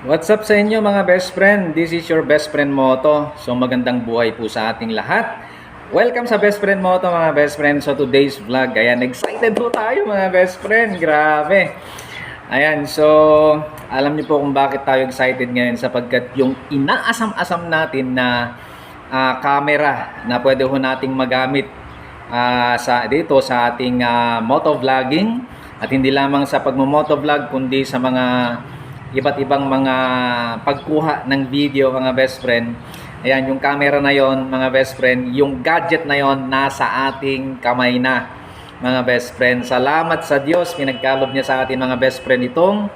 What's up sa inyo mga best friend? This is your best friend Moto. So magandang buhay po sa ating lahat. Welcome sa best friend Moto mga best friend. So today's vlog, ayan, excited po tayo mga best friend. Grabe. Ayan, so alam niyo po kung bakit tayo excited ngayon sapagkat yung inaasam-asam natin na camera na pwede ho nating magamit dito sa ating motovlogging at hindi lamang sa pagmo-motovlog kundi sa mga iba't ibang mga pagkuha ng video mga best friend. Ayan, yung camera na yon mga best friend, yung gadget na yon nasa ating kamay na mga best friend. Salamat sa Diyos, pinagkalob niya sa atin mga best friend itong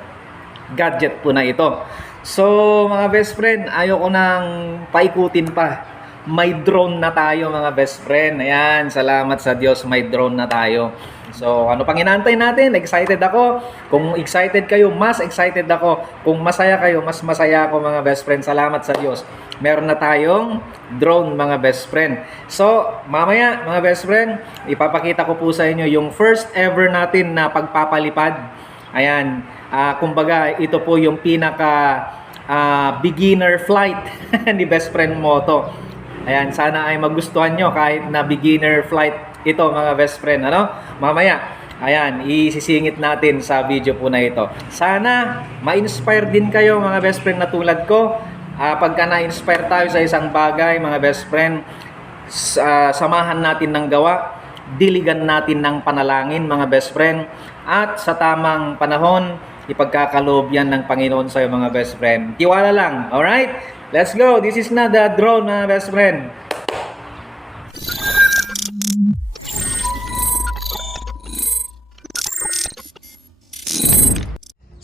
gadget po na ito. So mga best friend, ayoko nang paikutin pa. May drone na tayo mga best friend. Ayan, salamat sa Diyos, may drone na tayo. So, ano pang inaantay natin? Excited ako. Kung excited kayo, mas excited ako. Kung masaya kayo, mas masaya ako mga best friend. Salamat sa Diyos. Meron na tayong drone mga best friend. So, mamaya mga best friend, ipapakita ko po sa inyo yung first ever natin na pagpapalipad. Ayan, kumbaga ito po yung pinaka beginner flight ni best friend Moto. Ayan, sana ay magustuhan nyo kahit na beginner flight ito mga best friend, ano? Mamaya, ayan, isisingit natin sa video po na ito. Sana ma-inspire din kayo mga best friend na tulad ko. Pagka na-inspire tayo sa isang bagay mga best friend, samahan natin ng gawa, diligan natin ng panalangin mga best friend, at sa tamang panahon, ipagkakaloob yan ng Panginoon sa iyo mga best friend. Tiwala lang, alright? Let's go! This is not the drone mga best friend.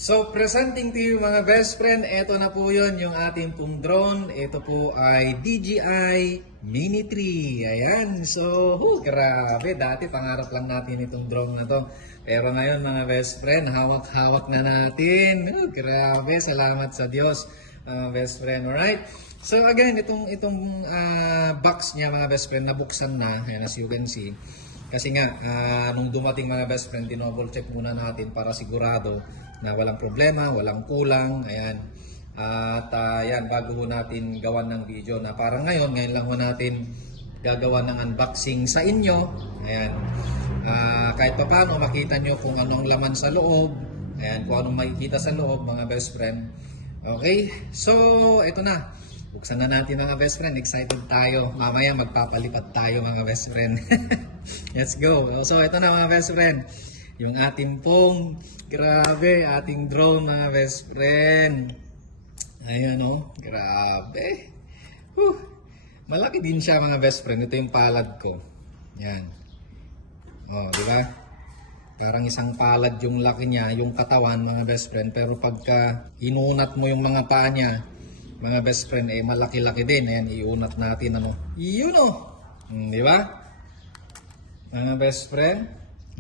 So, presenting to you mga best friend, ito na po yun yung ating pong drone. Ito po ay DJI Mini 3. Ayan, so, grabe. Dati pangarap lang natin itong drone na to. Pero ngayon mga best friend, hawak-hawak na natin. Grabe, salamat sa Diyos best friend, alright? So again, itong box niya mga best friend, nabuksan na, ayan, as you can see. Kasi nga, nung dumating mga best friend, dinouble check muna natin para sigurado na walang problema, walang kulang, ayan. At yan, bago ho natin gawan ng video na parang ngayon lang ho natin gagawa ng unboxing sa inyo, ayan. Kahit pa paano makita nyo kung anong laman sa loob, ayan, kung anong makikita sa loob mga best friend. Okay, so ito na. Buksan na natin mga best friend. Excited tayo. Mamaya magpapalipat tayo mga best friend. Let's go. So ito na mga best friend. Yung ating pong, grabe, ating drone mga best friend. Ayan o, grabe. Malaki din siya mga best friend. Ito yung palad ko. Yan. O, di ba? Parang isang palad yung laki niya, yung katawan mga best friend. Pero pagka inunat mo yung mga paa niya, mga best friend, eh malaki-laki din. Ayan, iunat natin ano. Yun o. Di ba? Mga best friend,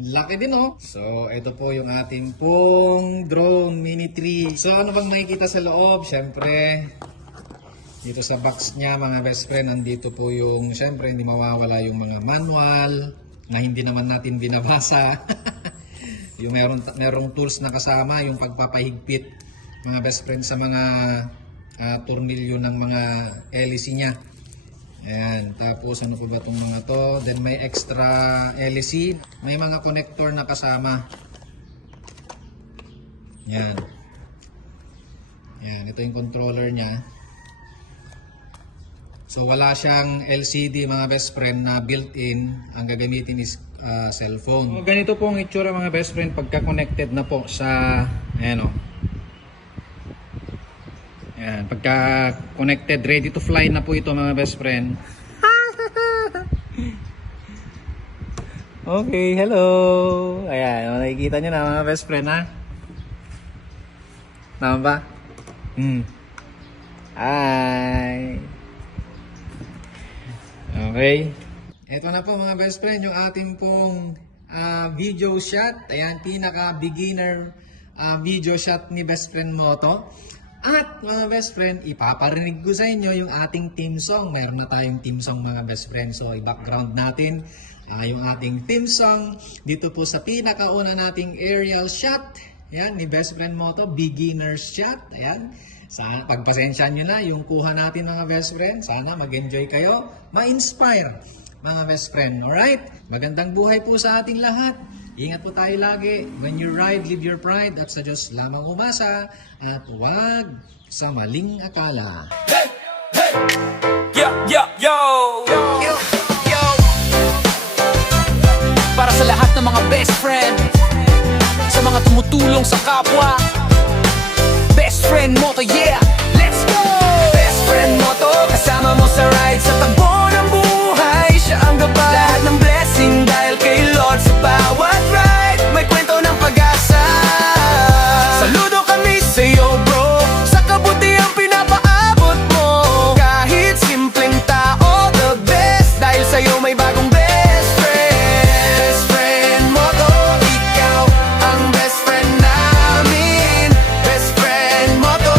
laki din o. So, ito po yung ating pong drone Mini 3. So, ano bang nakikita sa loob? Siyempre, dito sa box niya mga best friend, nandito po yung, siyempre, hindi mawawala yung mga manual na hindi naman natin binabasa. Yung merong tools na kasama, yung pagpapahigpit mga best friend sa mga tornilyo ng mga LEC niya. Ayan, tapos ano po ba itong mga to? Then may extra LEC, may mga connector na kasama. Ayan. Ayan, ito yung controller niya. So wala siyang LCD mga best friend na built-in. Ang gagamitin is cellphone. So, ganito po ang itsura mga best friend pagka connected na po sa ayan o. Ayan, pagka connected, ready to fly na po ito mga best friend. Okay, hello. Ayan, nakikita nyo na mga best friend ha. Tama ba? Hi. Okay. Ito na po mga best friend, yung ating pong video shot. Ayan, pinaka beginner video shot ni best friend Moto. At mga best friend, ipaparinig ko sa inyo yung ating theme song. Meron na tayong theme song mga best friend. So, i-background natin yung ating theme song dito po sa pinakauna nating aerial shot. Yan, ni Best Friend Moto, beginner's chat. Ayan. Sana pagpasensyahan nyo na yung kuha natin mga best friend. Sana mag-enjoy kayo, ma-inspire mga best friend. Alright? Magandang buhay po sa ating lahat. Ingat po tayo lagi. When you ride, live your pride. At sa Diyos lamang umasa. At huwag sa maling akala. Hey! Hey! Yo! Yo! Yo! Yo! Yo! Para sa lahat ng mga best friend, sa mga tumutulong sa kapwa, Best Friend Moto, yeah! Let's go! Best Friend Moto, kasama mo sa ride sa takbo ng buhay. Siya ang gabay, lahat ng blessing dahil kay Lord. Sa bawat ride, may kwento ng pag-asa. Saludo kami sa'yo bro, sa kabutihang pinapaabot mo. Kahit simpleng tao, the best, dahil sa'yo may bagong best friend. Best Friend Moto, ikaw ang best friend namin. Best Friend Moto,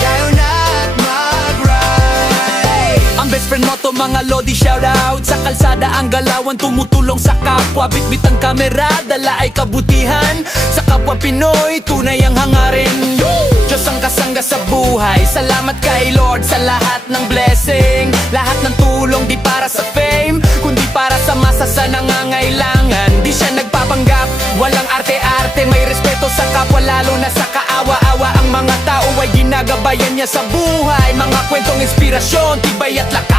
tayo na't mag-ride. Ang Best Friend Moto, mga lodi shoutout. Sa kalsada ang galawan, tumutulong sa kapwa. Bitbit ang kamera, dala ay kabutihan. Sa kapwa Pinoy, tunay ang hangarin. Diyos ang kasangga sa buhay. Salamat kay Lord sa lahat ng blessing. Lahat ng tulong di para sa fame, kundi para sa masa sa nangangailangan. Di siya nagpapanggap, walang arte-arte. May respeto sa kapwa, lalo na sa kaawa-awa. Ang mga tao ay ginagabayan niya sa buhay. Mga kwentong inspirasyon, tibay at lakas.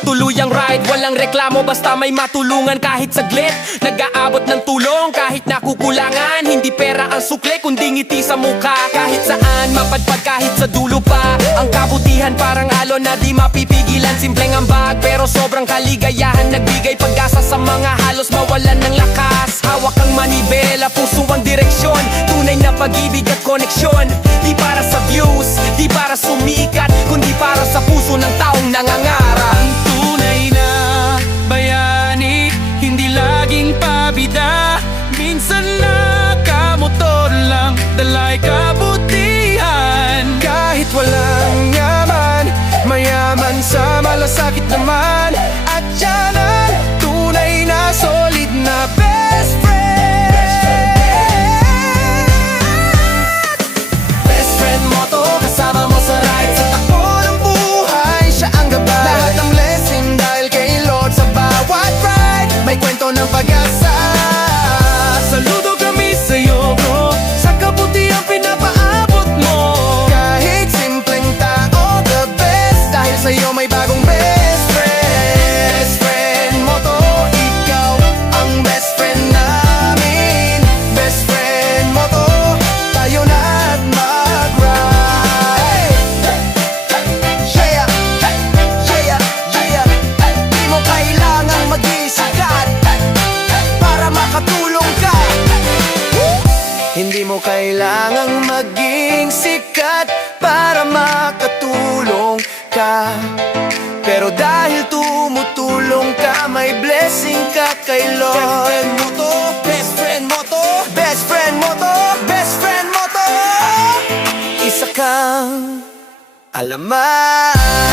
Tuluyang ride, walang reklamo basta may matulungan kahit saglit. Nag-aabot ng tulong kahit nakukulangan. Hindi pera ang sukle kundi ngiti sa mukha. Kahit saan, mapadpad kahit sa dulo pa. Ang kabutihan parang alon na di mapipigilan. Simpleng ambag pero sobrang kaligayahan. Nagbigay pag-asa sa mga halos mawalan ng lakas. Hawak ang manibela, puso ang direksyon. Tunay na pag-ibig at koneksyon. Di para sa views, di para sumikat, kundi para sa puso ng taong nangangarap. Tunay na bayani, hindi laging pabida. Minsan nakamotor lang, dalay kabutihan. Kahit walang yaman, mayaman sa malasakit naman. At yan ang tunay na solid na best friend. Best Friend Moto, kasama mo sa ride sa takbo ng buhay. Siya ang gabay, lahat ng blessing dahil kay Lord. Sa bawat ride, may kwento ng pag-asa. Saludo kami sa'yo bro, sa kabutihang pinapaabot mo. Kahit simpleng tao, the best, dahil sa'yo may bagong best friend. Best Friend Moto, ikaw ang best friend namin. Best Friend Moto, tayo na't mag-ride. Yeah, yeah, yeah. Di mo kailangang mag-isikat para makatulong ka. Hindi mo kailangang maging sikat para makatulong ka. Pero dahil tumutulong ka, may blessing ka kay Lord. Best Friend Moto, Best Friend Moto, Best Friend Moto, Best Friend Moto, isa kang alaman.